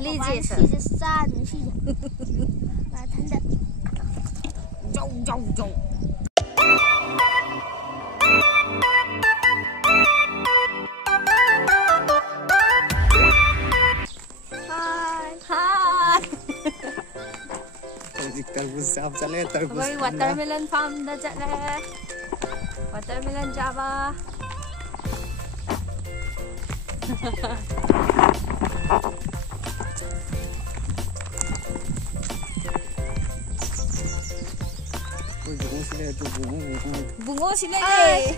理解是。炸的是。来，谈的。走。Hi. Kami watermelon farm dah cak leh. Watermelon Java. Bungo sila eh.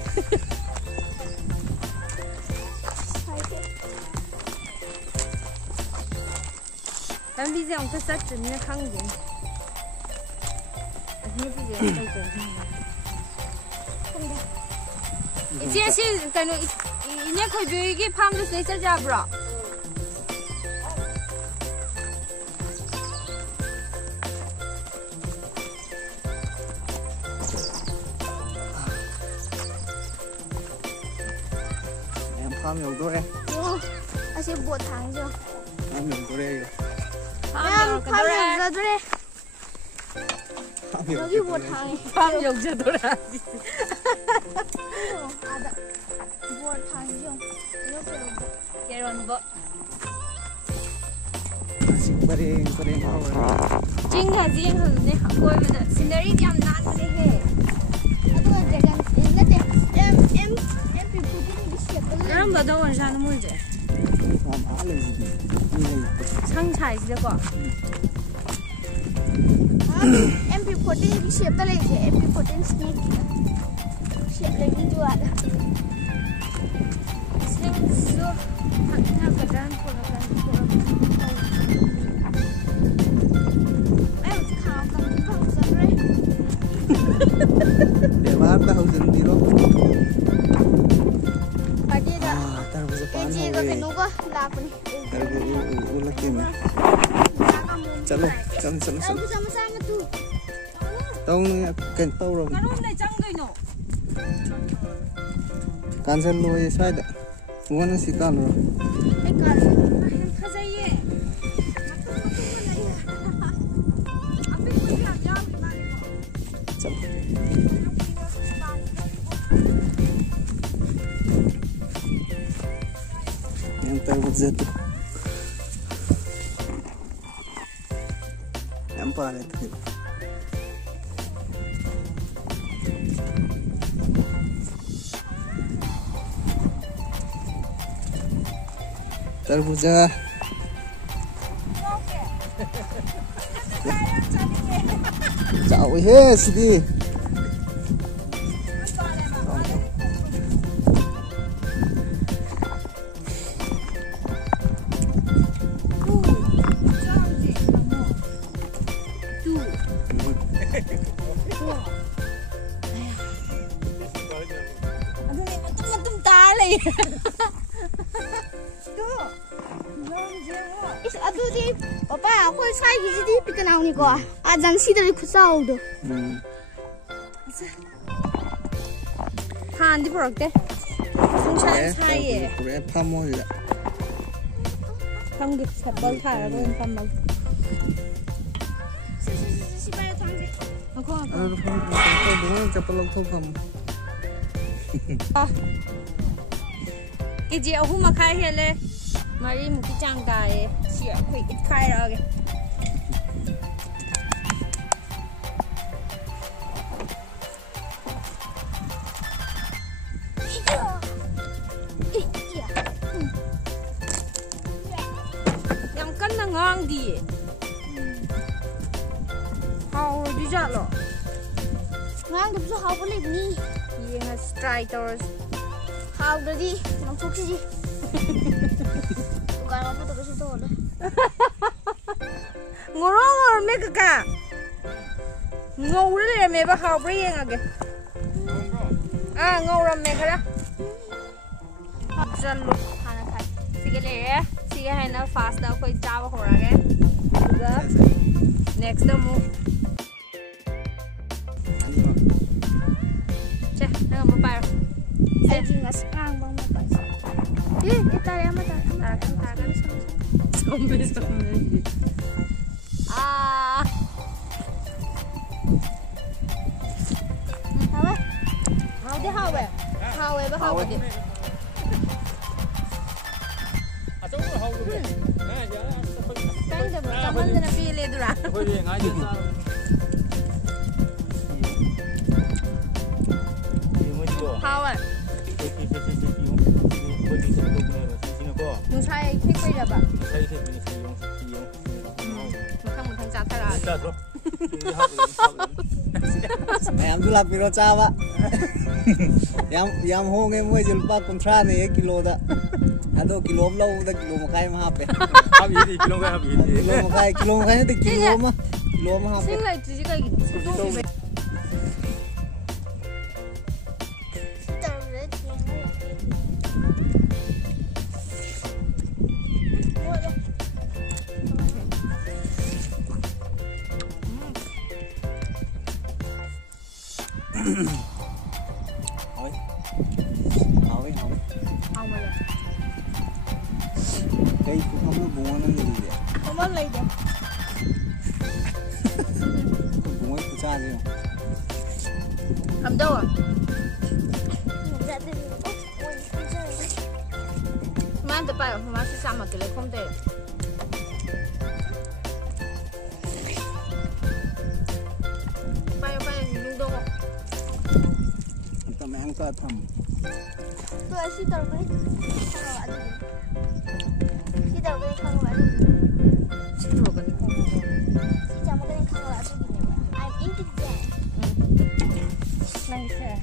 Tapi dia orang kesat jenis kangding. Ini dia yang kangding. Ini sih kan ini kau jual ke farm tu selesa jabra. Farm nhiều tôi đây. Asyik buat thang je. Farm nhiều tôi đây. Farm nhiều tôi đây. Lagi buat thang. Farm nhiều tôi đây. Ada buat thang je. Keron bo. Asyik bering awal. Jing ha ni koi mana scenery jam nan ni he. Aduh jangan ingat ya. Em pergi di siapa? Orang bawa orang sana mula je. Farm ala ni. Sang cai sih kok. Em pergi di siapa lagi? Em pergi snake. Siapa lagi tu ada? Snake tu haknya badan kurang. Dewa tahu sendiri. Tadi dah. Terus apa? Ini juga kenapa lapar? Terus ulat ini. Chalo. Sama-sama tu. Tahu kan tahu orang. Kalau ni jang tu no. Cancel lo ye side. Mana sih kan lo? Ekar. Khazai ye. Chalo. Yang terbuat jatuh. Yang paling tu. Terbuka. Jauh he sedih. Betul tali. Aduh di, papa aku saya jadi pikenau ni kau. Ajan sih dari kusau tu. Han di produk deh. Sunshine ye. Kurang pamor je. Pam gitu sebal thar aku yang pam bal. Si bayar thang je. Aku. Dengan cepat log thok kamu. Iji aku makai hele. Mari mungkin cangkai. Siap, aku ikut kai lagi. Yang kan ngang di. How di jalo? Ngang tu tu how boleh ni? Yang striders. How tadi? Nampak sih. Bukan apa tu situ ada. Ngorong me kaka. Ngau le me ba hau bre yang age. Ngau ram me kara. Jallo khana khai. Sige le re. Sige hai na fast da koi chawa ho ra ge. Duga next da mu. Che, na mo pa. Saya tinggal sekarang bang apa? Kita yang mana? 啊！好呗，好的好呗，好呗不好的。干的不？干们在那比嘞，对吧？好哎。你猜可以可以了吧？못한 자 타라. Em tu lap kilo cha ba. Yam ho nge moi jul pa kontra ne kilo da. Ado kilo lo da kilo makai ma hape. Habi di kilo makai ne kilo ma hape. 생각지지가 이게 Hỏi. không bao giờ. Cây cũng không có buồn nó gì vậy. Không có lấy được. Buồn của cha gì không? Làm đâu à? Mà anh tự bay mà sẽ sao mà cái lấy không thể. Bay thì lung tung không? Tao mẹ ăn cơ thầm. Tôi xin đầu với không bạn gì. Xin đầu với không bạn. Xin đầu với không bạn. Xin chào một cái không bạn gì nhỉ? I'm intelligent. Nice.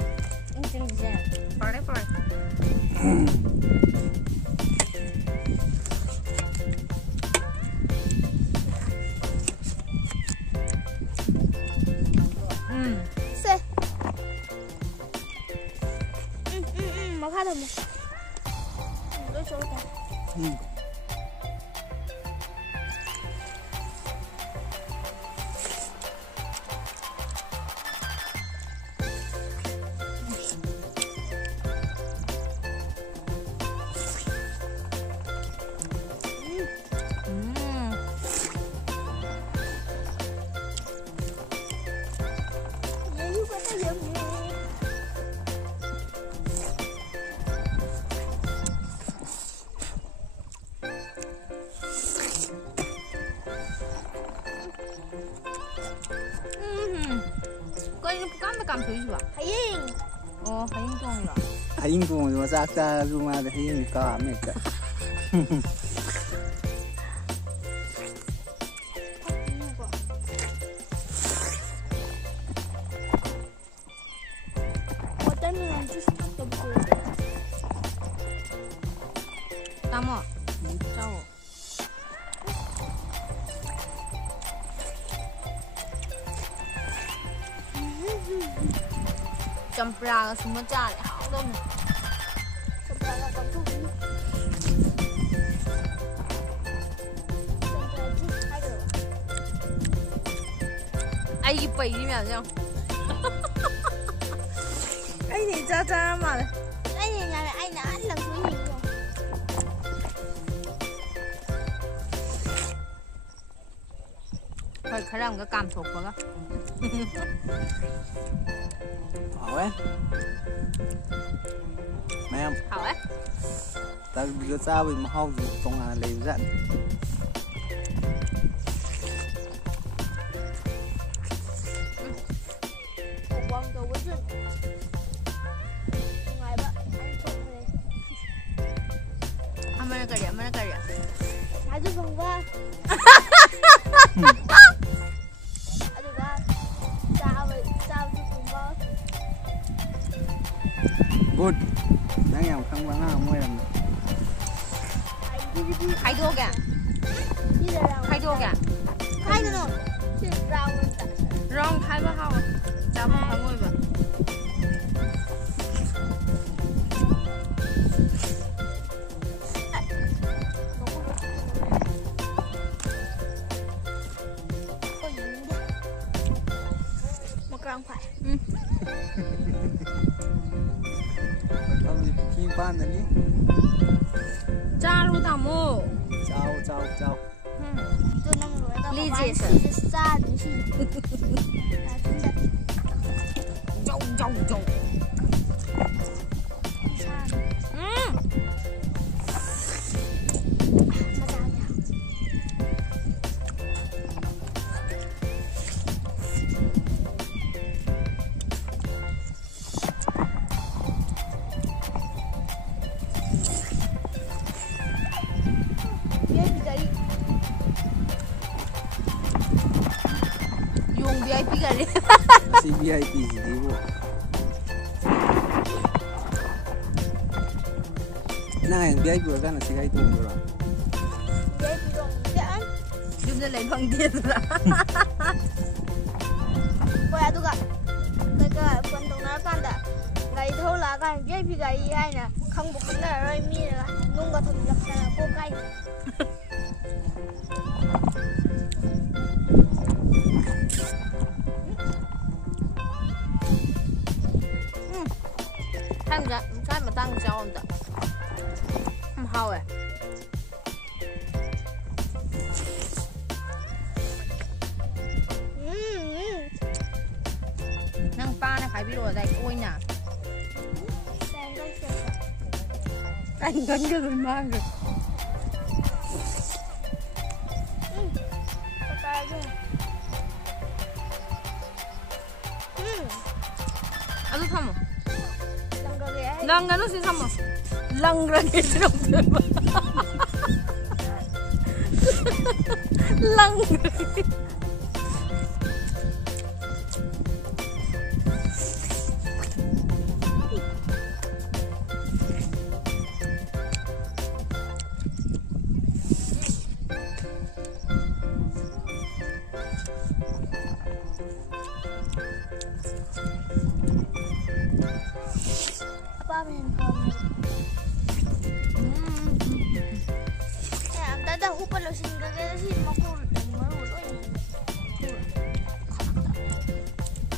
Intelligent. Forever. Xe. Mà phát được một. Đôi chỗ kìa. cảm thấy gì vậy? Haying. Haying tuồng là. Haying tuồng rồi mà ra rumah ada haying cả mẹ cả. Tamo. Chao. Chấm pla semua cari, hao dong. Chấm pla là cầm thuốc. Ai cái bể đi mẹ nhá. Anh thì cha cha mà. Anh nhà này anh đã ăn lần cuối hình rồi. Phải khá làm cái cảm xúc vào đó. Hảo ấy. Mẹ em. Hảo ấy. Ta đưa ra vì mà hao dù trong là lấy dẫn. Quang cầu với rừng. Ngoài bạn anh không về. Mana kerja? Aduh bangga. Aduh ba. Sao đi cùng ba. Good. Đang nhầm không bắn nào mua làm. Khai đô kìa. Khai đô kìa. Khai đô. Rau mình Rong khai bao hao. Chào mừng mọi người vậy. Không phải. Không gì khi ban rồi nhỉ? Cha luôn tao mua. Chào chào chào. Tôi nâng rồi đó. Ly Bạn dễ xì xa đúng xì. Trông trông trông. Yung VIP ka rin. Si VIP si Divo. Nah, VIP kan si kai tung dulu. VIP dong. Jangan. Yung na lang bang dia tu lah. Kaya tu kak. Kaya kwentong na kan dah. Gai thâu là kan VIP gai ai nè. Không bục na rồi mi là nung ka thùng lak na ko kai. Cái mà tăng cho ông ta. Không hao à. Năng pa này phải biết rồi đây ôi nè. Anh gần cái rồi mang rồi. Ano tamo? Lang ano si Samo? Lang ragi sinom diba? Lang ragi.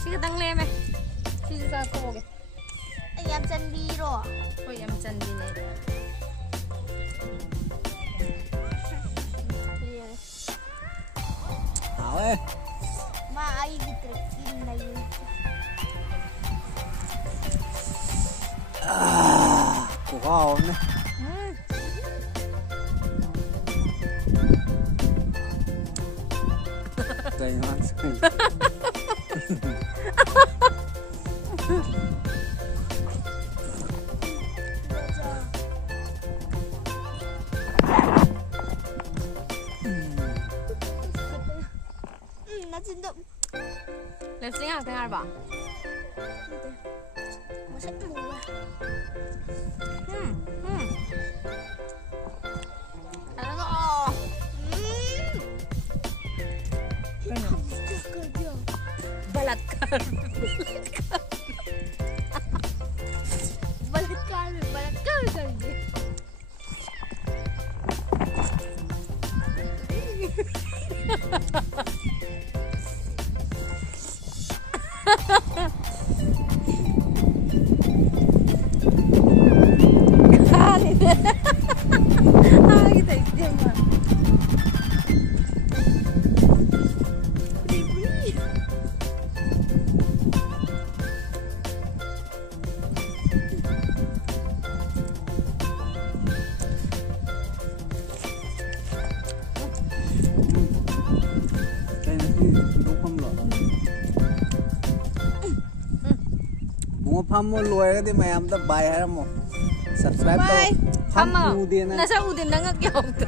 Sige tăng lên mày. Sige ra cô kìa. Anh em chân đi rồi. Ôi em chân đi này. Hảo ơi. Mà ai gitu in này. Của con đấy. Đây nó nó chấn động. Lên sinh hàng thứ hai bảo. Nó sẽ mù à. Balatkar. Balatkar kerja. Kali deh. Ah kita diam. Mua phăm mua lùi cái thì mày em tập bài hay không? Subscribe tao. Phăm à? Udin á. Nasa udin na nga gyud.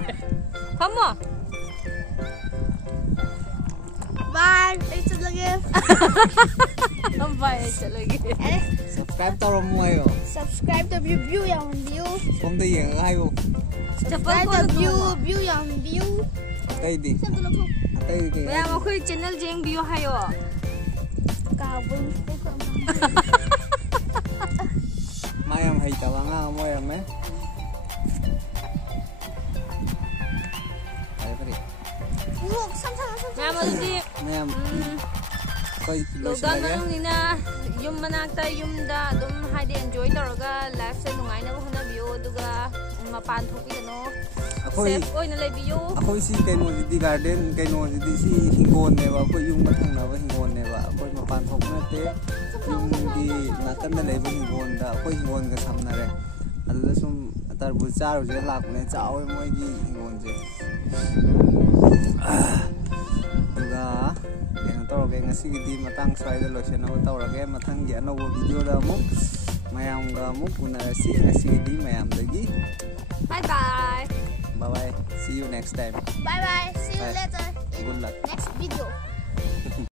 Phăm à? Bye. Thanks for looking. Bye cho lagi. Subscribe tao rồi mua rồi. Subscribe to view yang view. Không thấy gì hay không? Subscribe to view yang view. Đây đi. Đây đi. Kaya mo kay channel jeng view hayo. Kawin ko. Mai em hay tao ăn à mua em ấy. Đây phải đi. Ủa, sao. Nga mo di. Em. Coi lối Lugar này manung nina yung manakta yung da dum haide enjoy taraga life sa nungay na ko na biyo duga mapan thoki no. safe oina lebiyo akoi si keno di garden keno di si hingon ne ba ko yung mathang na ba hingon ne ba akoi mapan thok na te yung di nakan na leba hingon da akoi hingon ga samna re adda sum tarbu char je lak ne chawe moi gi hingon je duga yang tawrage ngasi gi di matang swai da lotion na tawrage mathang gi anobo video da mu mayam ga mu punarasi ngasi gi di mayam dagi bye bye bye bye see you next time Bye bye. See you Bye. later in Good luck. next video.